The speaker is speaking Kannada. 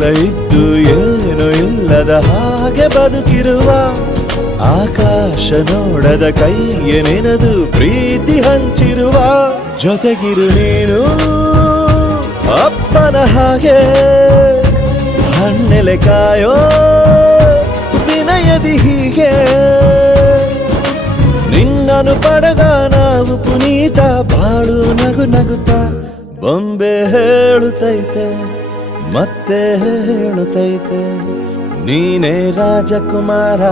ಎಲ್ಲ ಇದ್ದು ಏನು ಇಲ್ಲದ ಹಾಗೆ ಬದುಕಿರುವ ಆಕಾಶ ನೋಡದ ಕೈಯೇ ನೆನೆದು ಪ್ರೀತಿ ಹಂಚಿರುವ ಜೊತೆಗಿರು ನೀನು ಅಪ್ಪನ ಹಾಗೆ ಹಣ್ಣೆಲೆ ಕಾಯೋ ವಿನಯದಿ ಹೀಗೆ ನಿನ್ನನು ಪಡೆದ ನಾವು ಪುನೀತ ಬಾಳು ನಗು ನಗುತ್ತಾ ಬೊಂಬೆ ಹೇಳುತ್ತೈತೆ ಮತ್ತೆ ಹೇಳುತ್ತೈತೆ ನೀನೇ ರಾಜಕುಮಾರ.